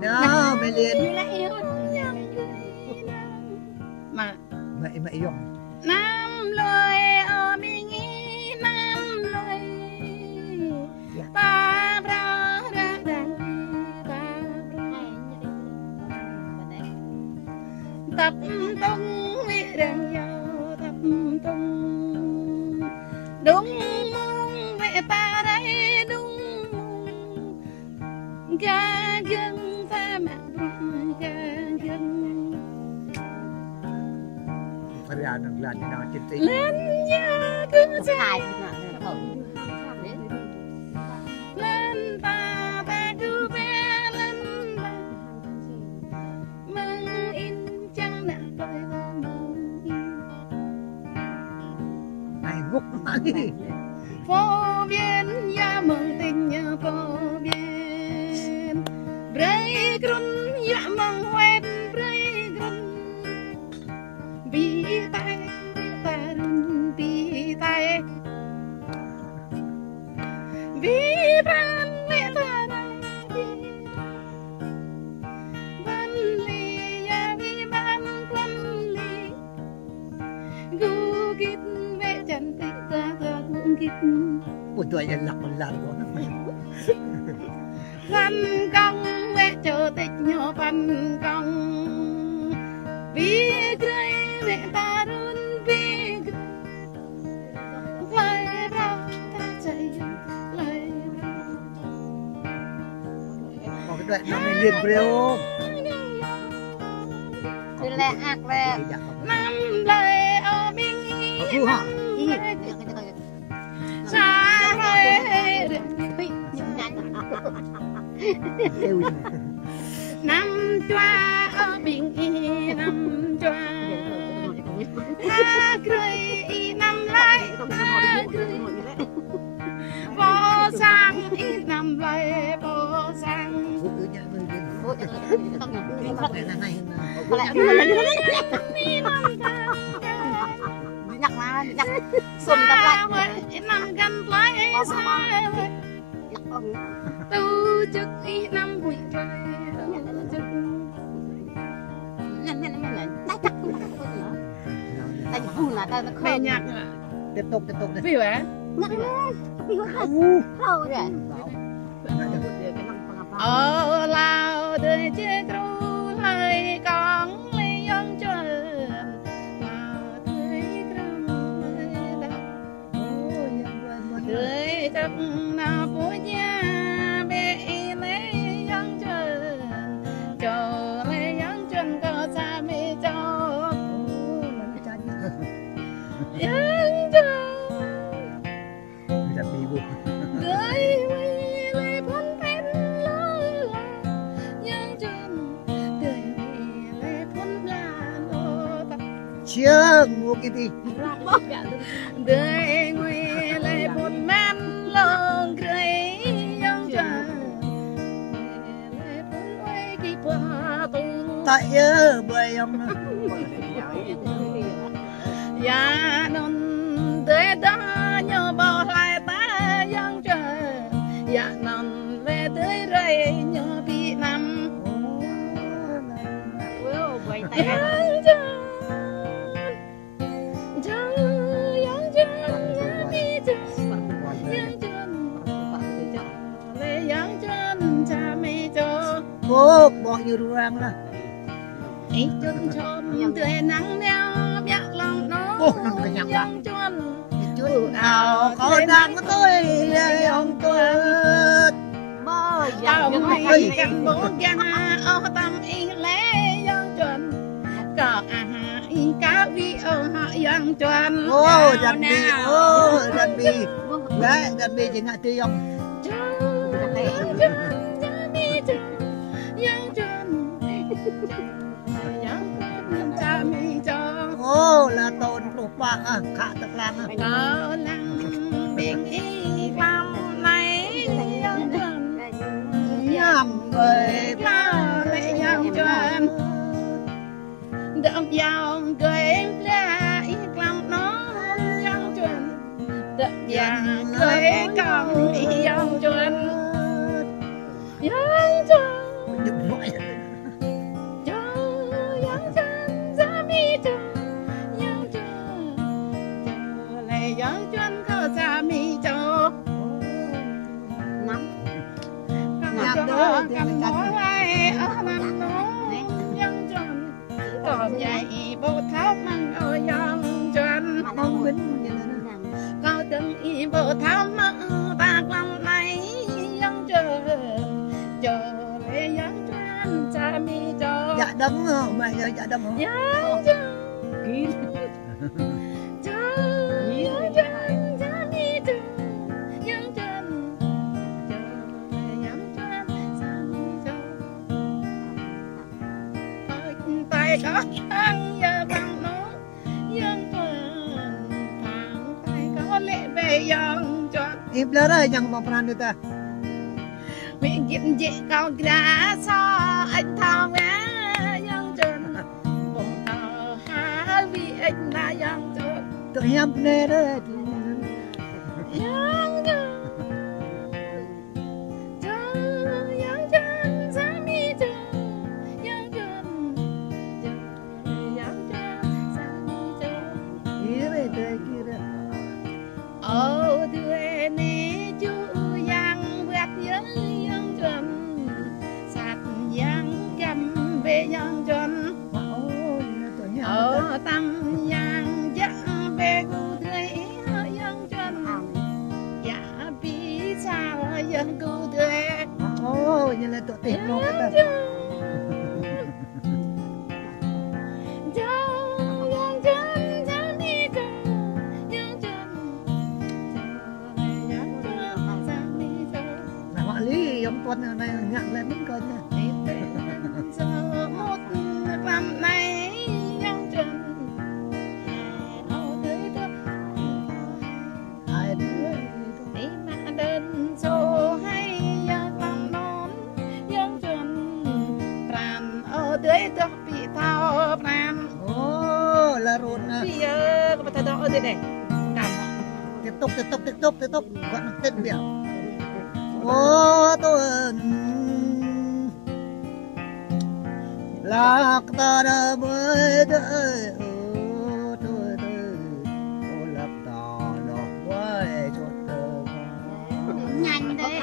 nó mày liền mà mày dùng nam lời ở mình nam lời ta ra ra ta tập tung vị rằng giàu tập tung đúng mong mẹ ta đây đúng ga dân ta mặc ga dân phải ra được lần nào trên tí lên nhà cứ dài lên ta cứ bé lên mừng in trăng nặng tôi mừng in này gúc mà đi phố biên ya mừng tình nhớ phố biên rơi grun ya mừng hoen rơi grun bi tay bi tay bi ban mẹ ta ban li ya bi ban ban li gu kít mẹ chân tích ta gu kít một tuổi nhân lọc một lần rồi văn công mẹ chờ tích nhỏ văn công vì cười mẹ ta luôn vì lời ra ta chạy lời có cái đoạn nó mày liền rêu Đi lẹ ạc lẹ năm lời ở bên khu họ xa lời năm choa ở bên năm choa ta cười năm lại ta cười vô sang năm lại vô sang nhặt mà nhặt xùm tập lại năm gần lại xa tu chức năm quỷ trời ta phun là ta mẹ nhạc tiếp tục vì vậy khâu rồi ở Lào đời chết ru lời con lấy ông trời Lào đời cầm đời chấp nào của nhà bé lấy ông trời cho lấy ông chân có xa mê cho ông trời đời lấy bốn tên lỡ nhưng chân đời lấy bốn là lỡ chưa mua cái gì đời người lấy bốn men lông cười ông trời lấy bốn quay kỳ qua tu tại bơi ông ya non để đó nhớ bỏ lại ta yang trời ya non về tới đây nhớ bị nằm quay tay yang chân yang chân nhớ bị chân yang chân về yang chân cha mẹ cho cô bỏ như rang là ấy chân chôm tươi nắng neo biết lòng nó yang chân chút nào có đang có tôi ông tôi tao mày cầm bố ga ô tâm y lẽ yang chuẩn có y cá vi ô họ yang chuẩn ô đàn bì đấy đàn bì chính hạ tiêu ông yang chuẩn cha mi cho ô là tôn lục bạc khả tập làm có lăng biển y làm này yang chuẩn nhầm người lao lại yang chuẩn đậm giàu cười ra ít làm nó yang chuẩn đậm giàu cười còn yang chuẩn yang chuẩn có cầm mối ai ở nằm nón dân chuẩn còn dạy bộ tháo măng ở dân chuẩn Mong kính vậy nè. có từng y bộ tháo măng bạc lòng này dân chuẩn chờ lệ dân chuẩn cha mi cho Dạ đấm không? Mày ơi, dạ đấm không? dân chuẩn kín cho dân chuẩn cha mi cho dân chuẩn chờ lệ dân chuẩn cha mi cho tay có ăn giờ bằng nó dân chuẩn thằng tay có lệ về dân chuẩn Im lên ơi, yang mau peran kita. miệng diện dị cao gà so anh thao nghe dân chuẩn bụng tờ há vì anh là dân chuẩn Tụi em nè đấy. dân chuẩn dân chuẩn giá mi chuẩn dân chuẩn dân chuẩn giá mi chuẩn Ý về đây kia đấy. ở đuôi nè chú yang vượt giới dân chuẩn sạt yang cầm về dân chuẩn Ôi, tụi em. ở tâm yang dắt về cu tươi dân chuẩn dạ bi sao dân cu tươi Ôi, như là tụi tiền luôn dân đó. chuẩn giá mi chuẩn dân chuẩn giá mi chuẩn Là họ lý ông Tuấn này nhận lên đúng cơn nè. giờ một năm nay dân chuẩn ở tới tôi Hai đứa. đi mà đơn số hay dân lòng non dân chuẩn pran ở tới tôi bị thao pran Ồ, là rôn nè. bây giờ có thể ở đây này cảm Tiếp tục. Vẫn tên biểu. Ô, tôi lạc ta đã mới đợi. Ô, tôi ô, lạc ta đã mới cho tớ. Nhanh đấy.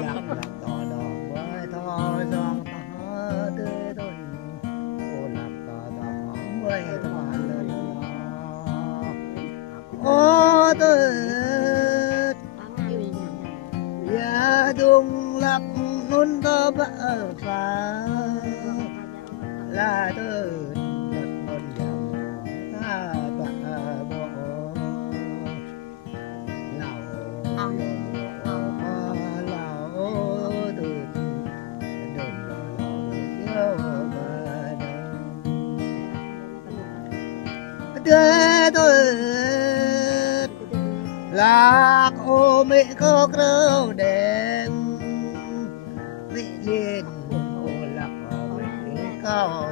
Lạc ta đã mới thôi dòng ta tươi tôi. Ô, lạc ta đã mới thôi lời. Ô, tôi ya dung lạc nôn ta bỡ phá là tơ lật nôn dầm ta bỡ bộ lão từ đừng yêu mà đưa tôi lạc ô mẹ có râu đèn vị liền ô lạc ô mẹ có